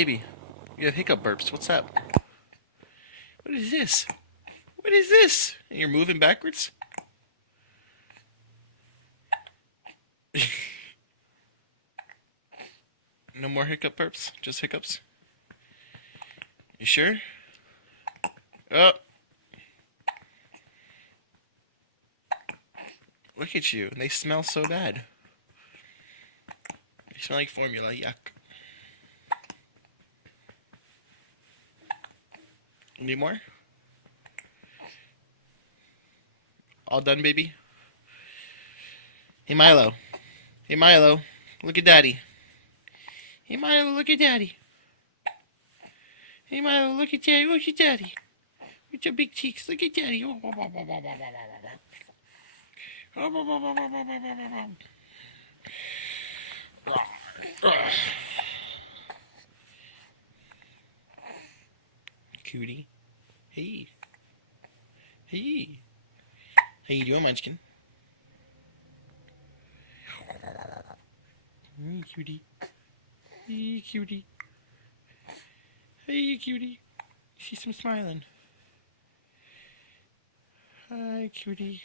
Baby, you have hiccup burps. What's up? What is this? What is this? And you're moving backwards? No more hiccup burps? Just hiccups? You sure? Oh, look at you. They smell so bad. They smell like formula. Yuck. Need more? All done, baby? Hey, Milo. Hey, Milo. Look at Daddy. Hey, Milo, look at Daddy. Hey, Milo, look at Daddy. Look at Daddy. With your big cheeks. Look at Daddy. Cutie. Hey. Hey. How you doing, Munchkin? Hey, cutie. Hey, cutie. Hey, cutie. See some smiling. Hi, cutie.